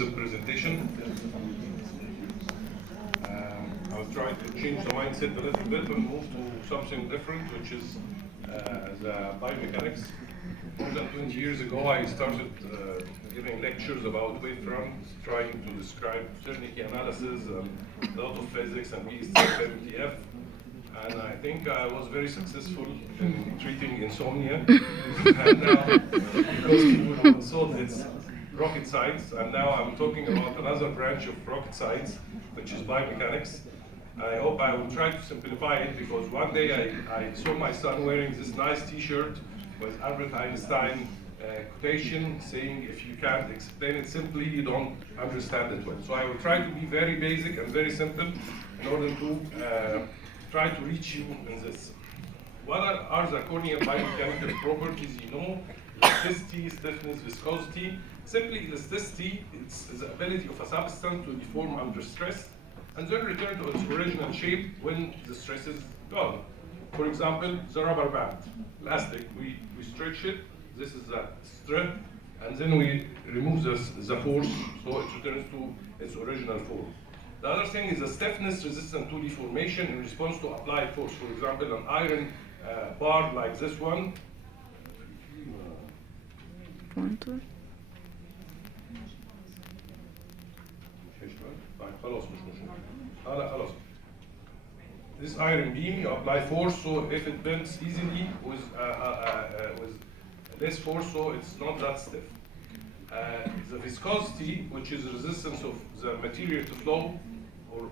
comprehensive presentation. I'll try to change the mindset a little bit and move to something different, which is the biomechanics. More than 20 years ago, I started giving lectures about wavefronts, trying to describe Chernigke analysis and a lot of physics and VST, and I think I was very successful in treating insomnia. And now, because people thought it's rocket science, and now I'm talking about another branch of rocket science, which is biomechanics. I hope I will try to simplify it, because one day I saw my son wearing this nice t-shirt with Albert Einstein quotation saying, if you can't explain it simply, you don't understand it well. So I will try to be very basic and very simple in order to try to reach you in this. What are the corneal biomechanical properties? You know, elasticity, stiffness, viscosity. Simply, elasticity, it's the ability of a substance to deform under stress and then return to its original shape when the stress is gone. For example, the rubber band, elastic, we stretch it, this is the strength, and then we remove the force, so it returns to its original form. The other thing is the stiffness resistant to deformation in response to applied force. For example, an iron bar like this one. Pointer. This iron beam, you apply force, so if it bends easily with less force, so it's not that stiff. The viscosity, which is resistance of the material to flow, or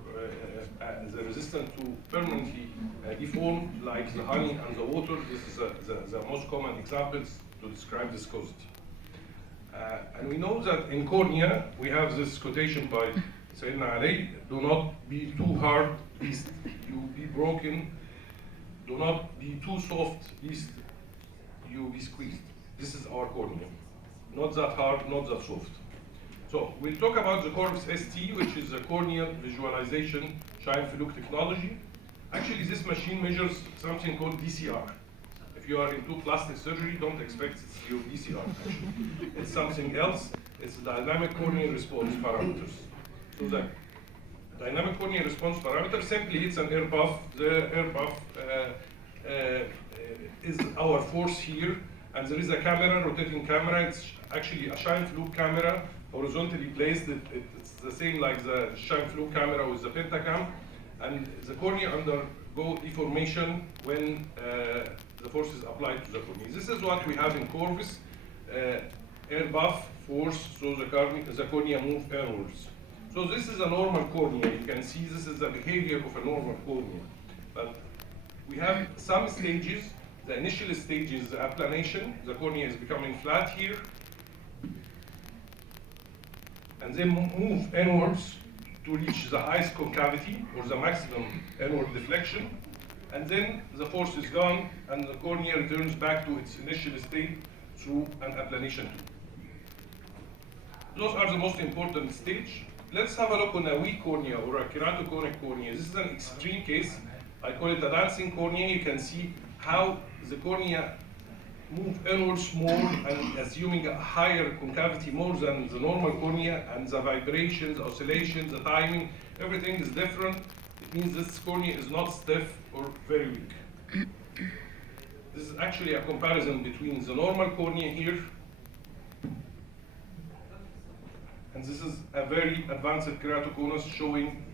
the resistance to permanently deform, like the honey and the water. This is the most common examples to describe viscosity. And we know that in cornea, we have this quotation by Sayyidina Ali, do not be too hard, lest you be broken. Do not be too soft, lest you be squeezed. This is our cornea. Not that hard, not that soft. So we'll talk about the Corvus ST, which is a corneal visualization shine fluke technology. Actually, this machine measures something called DCR. If you are into plastic surgery, don't expect it's your DCR. Actually. It's something else. It's dynamic corneal response parameters. So the dynamic corneal response parameter, simply it's an air puff. The air puff is our force here, and there is a camera, rotating camera. It's actually a shine fluke camera, horizontally placed. It's the same like the shine fluke camera with the pentacam, and the cornea undergo deformation when the force is applied to the cornea. This is what we have in Corvus, air buff, force, so the cornea moves airwards. So this is a normal cornea. You can see this is the behavior of a normal cornea. But we have some stages. The initial stage is applanation. The cornea is becoming flat here. And then move inwards to reach the highest concavity or the maximum inward deflection. And then the force is gone and the cornea returns back to its initial state through an applanation tube. Those are the most important stage. Let's have a look on a weak cornea or a keratoconic cornea. This is an extreme case. I call it a dancing cornea. You can see how the cornea move inwards more and assuming a higher concavity more than the normal cornea, and the vibrations, oscillations, the timing, everything is different. It means this cornea is not stiff or very weak. This is actually a comparison between the normal cornea here, and this is a very advanced keratoconus showing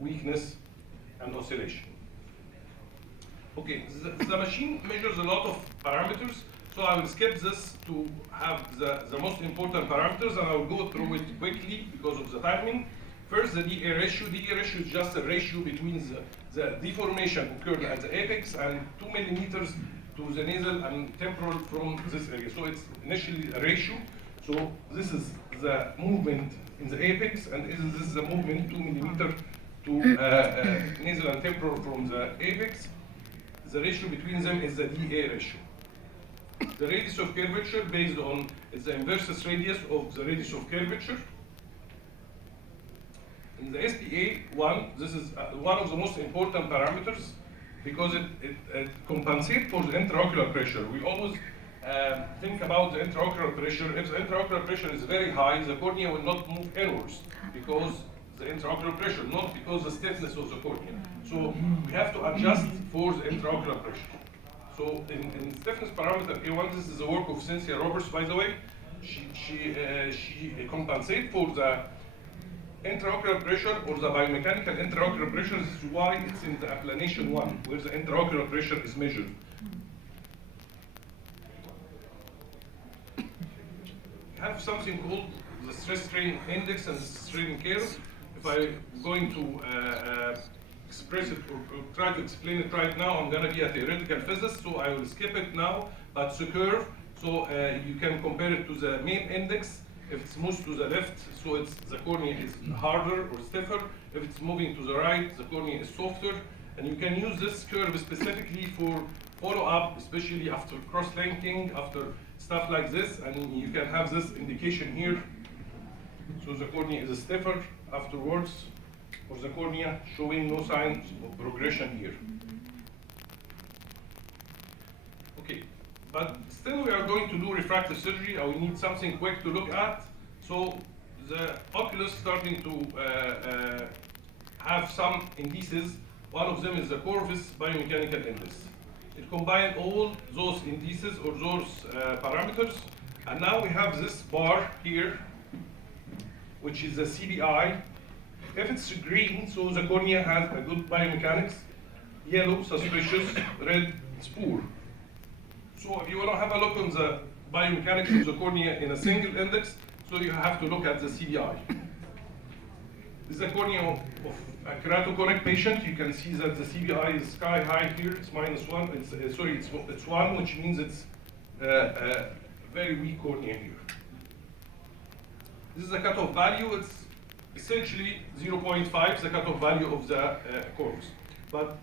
weakness and oscillation. Okay, the machine measures a lot of parameters, so I will skip this to have the most important parameters, and I will go through it quickly because of the timing. First, the DA ratio. DA ratio is just a ratio between the deformation occurred at the apex and 2 millimeters to the nasal and temporal from this area. So it's initially a ratio. So this is the movement in the apex, and this is the movement 2 millimeters to nasal and temporal from the apex. The ratio between them is the DA ratio. The radius of curvature based on the inverse radius of the radius of curvature. In the SPA1, this is one of the most important parameters because it compensates for the intraocular pressure. We always think about the intraocular pressure. If the intraocular pressure is very high, the cornea will not move inwards because the intraocular pressure, not because the stiffness of the cornea. So we have to adjust for the intraocular pressure. So in stiffness parameter A1, this is the work of Cynthia Roberts, by the way. She compensates for the intraocular pressure or the biomechanical intraocular pressure. This is why it's in the applanation 1, where the intraocular pressure is measured. We have something called the stress strain index and strain curve. If I'm going to express it or try to explain it right now, I'm going to be a theoretical physicist, so I will skip it now. But it's a curve, so you can compare it to the main index. If it's moved to the left, so it's the cornea is harder or stiffer. If it's moving to the right, the cornea is softer. And you can use this curve specifically for follow-up, especially after cross-linking, after stuff like this, and you can have this indication here. So the cornea is stiffer afterwards, or the cornea showing no signs of progression here. Okay, but still we are going to do refractive surgery, and we need something quick to look at. So the oculus starting to have some indices. One of them is the Corvus biomechanical index. It combines all those indices or those parameters, and now we have this bar here, which is the CBI. If it's green, so the cornea has a good biomechanics. Yellow, suspicious. Red, it's poor. So if you want to have a look on the biomechanics of the cornea in a single index, so you have to look at the CBI. This is the cornea of a keratoconic patient. You can see that the CBI is sky high here. It's -1. It's 1, which means it's a very weak cornea here. This is the cutoff value. It's essentially 0.5, the cutoff value of the corpus. But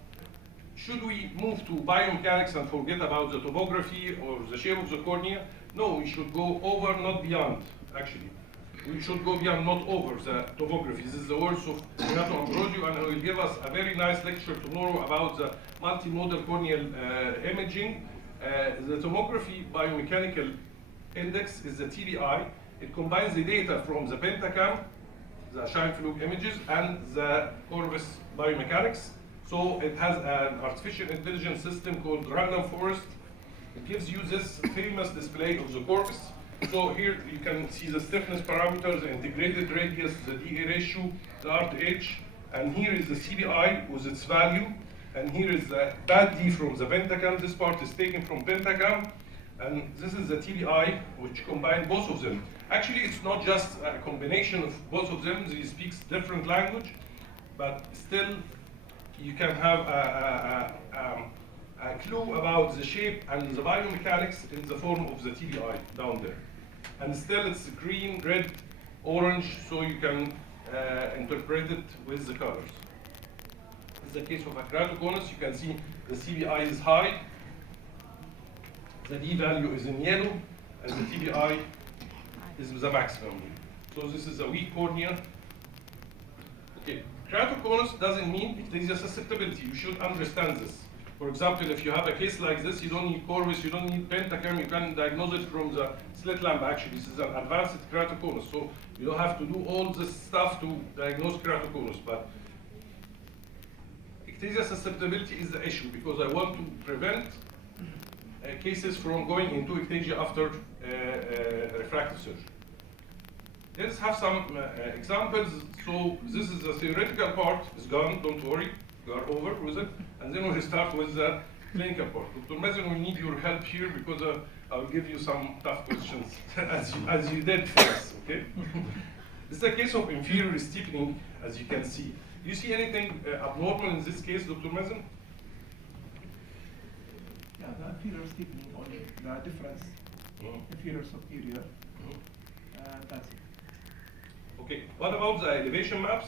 should we move to biomechanics and forget about the topography or the shape of the cornea? No, we should go over, not beyond, actually. We should go beyond, not over the topography. This is the words of Renato Ambrosio, and he will give us a very nice lecture tomorrow about the multimodal corneal imaging. The tomography biomechanical index is the TBI. It combines the data from the pentacam, the Scheinpflug images, and the Corvus biomechanics. So it has an artificial intelligence system called Random Forest. It gives you this famous display of the corpus. So here you can see the stiffness parameters, the integrated radius, the DA ratio, the R to H, and here is the CBI with its value, and here is the bad D from the pentacam. This part is taken from pentacam, and this is the TBI, which combine both of them. Actually, it's not just a combination of both of them. They speak different language, but still you can have a clue about the shape and the biomechanics in the form of the TBI down there. And still it's green, red, orange, so you can interpret it with the colors. In the case of a keratoconus, you can see the CBI is high, the D value is in yellow, and the TBI is the maximum. So this is a weak cornea. Okay, keratoconus doesn't mean ectasia susceptibility. You should understand this. For example, if you have a case like this, you don't need Corvus, you don't need pentacam, you can diagnose it from the slit lamp. Actually, this is an advanced keratoconus, so you don't have to do all this stuff to diagnose keratoconus. But ectasia susceptibility is the issue, because I want to prevent cases from going into ectasia after refractive surgery. Let's have some examples. So this is the theoretical part, is gone, don't worry, you are over with it. And then we'll start with the clinical part. Dr. Mazen, we need your help here, because I'll give you some tough questions, as you did for us, okay? This is a case of inferior steepening, as you can see. Do you see anything abnormal in this case, Dr. Mazen? Yeah, the inferior steepening only, the difference, inferior superior, that's it. Okay, what about the elevation maps?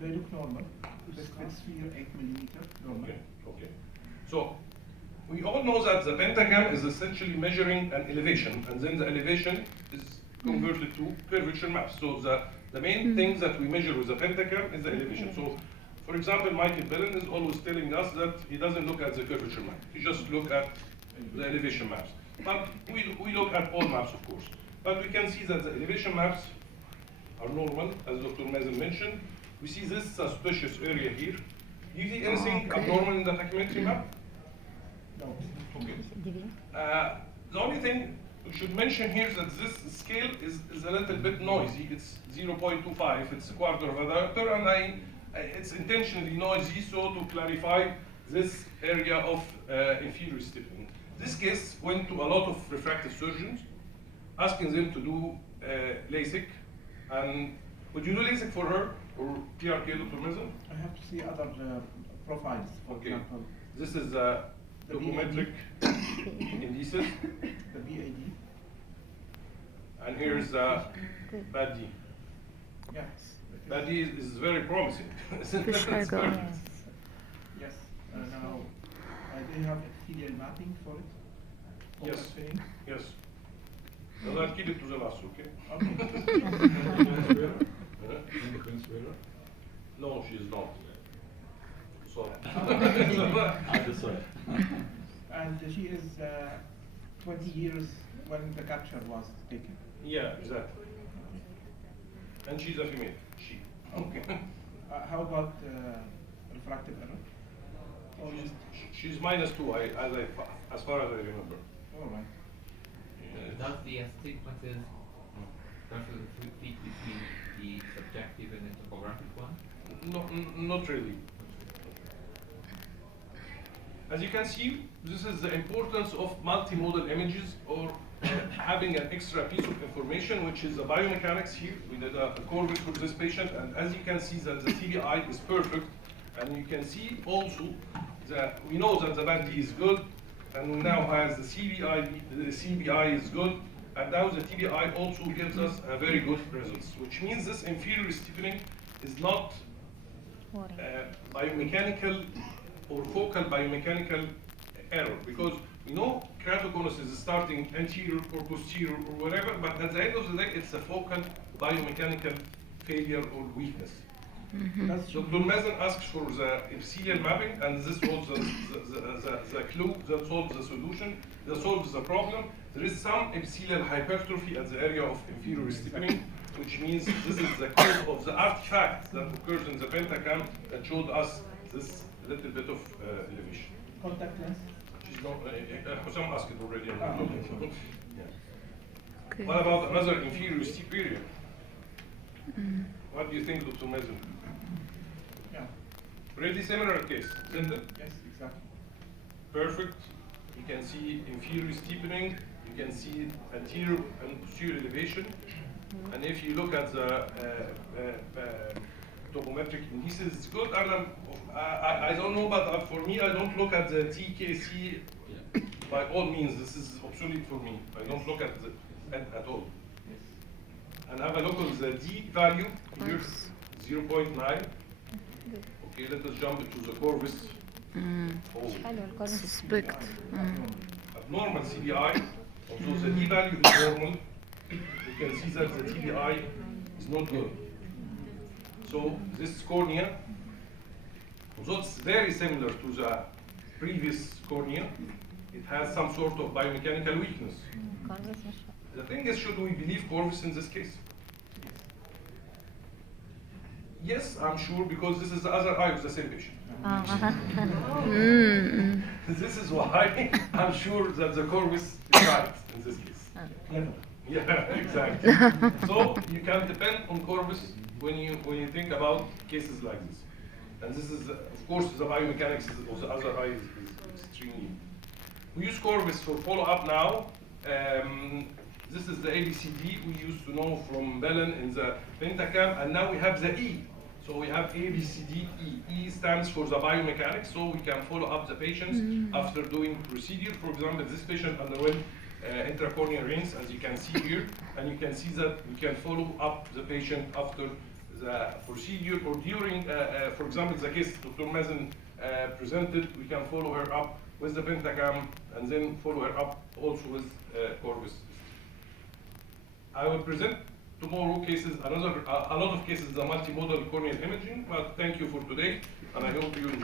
They look normal. The sphere 8 millimeter normal. Okay, okay. So we all know that the pentagram is essentially measuring an elevation, and then the elevation is converted to curvature maps. So the main thing that we measure with the pentagram is the elevation. So, for example, Michael Bellin is always telling us that he doesn't look at the curvature map. He just looks at the elevation maps. But we look at all maps, of course. But we can see that the elevation maps are normal, as Dr. Mazen mentioned. We see this suspicious area here. Do you see anything abnormal in the tachymetry map? No. Okay. The only thing we should mention here is that this scale is a little bit noisy. It's 0.25, it's a quarter of a diopter, and it's intentionally noisy, so to clarify this area of inferior stiffening. This case went to a lot of refractive surgeons, asking them to do LASIK. And would you do LASIK for her or PRK, Dr. Mazen? I have to see other profiles, for Okay. example, This is The documetric indices, the BAD. and here's bad D. Yes. Bad D is very promising. It's perfect. Yes. Now, do you have epithelial mapping for it? For Yes. the training? Yes. Well, I'll keep it to the last, okay? Okay. No, she's not. So. And she is 20 years when the capture was taken. Yeah, exactly. And she's a female. She. Okay. How about refractive error? Or She's, just, she's -2, as far as I remember. all right. Does the astigmatism differentiate between the subjective and the topographic one? No, not really. As you can see, this is the importance of multimodal images, or having an extra piece of information, which is the biomechanics here. We did a Corvis for this patient, and as you can see that the TBI is perfect, and you can see also that we know that the band D is good, and we now has the CBI is good, and now the TBI also gives us a very good results, which means this inferior stiffening is not biomechanical or focal biomechanical error, because we know keratoconus is starting anterior or posterior or whatever, but at the end of the day, it's a focal biomechanical failure or weakness. Dr. Mazen asks for the epithelial mapping, and this was the clue that solves the solution, that solves the problem. There is some epithelial hypertrophy at the area of inferior stiffening, which means this is the cause of the artifact that occurs in the pentacam that showed us this little bit of elevation. Contact lens? She's not, Hussam asked it already. Okay. Yeah. What about another inferior steep area? What do you think, Dr. Mazen? Yeah. Pretty similar case, isn't it? Yes, exactly. Perfect. You can see inferior steepening. You can see anterior and posterior elevation. And if you look at the topometric indices, it's good. And I don't know, but for me, I don't look at the TKC. By all means, this is obsolete for me. I don't look at at all. Yes. And have a look at the D value here, 0.9. Okay, let us jump into the Corvis. Oh, Suspect. abnormal CBI. Also, the D value is normal. You can see that the TBI is not good. So this cornea, although it's very similar to the previous cornea, it has some sort of biomechanical weakness. The thing is, should we believe Corvis in this case? Yes, I'm sure, because this is the other eye of the same patient. This is why I'm sure that the Corvis is right in this case. Clever. Yeah, exactly. So you can depend on Corvis when you think about cases like this. And this is, of course, the biomechanics of the other eye is extremely. We use Corvis for follow-up now. This is the ABCD we used to know from Belen in the pentacam, and now we have the E. So we have ABCD E. E stands for the biomechanics, so we can follow up the patients after doing procedure. For example, this patient underwent intracorneal rinse, as you can see here, and you can see that we can follow up the patient after the procedure or during, for example, the case Dr. Mazen presented, we can follow her up with the pentacam and then follow her up also with Corvis. I will present tomorrow cases, a lot of cases, the multimodal corneal imaging, but thank you for today, and I hope you enjoy.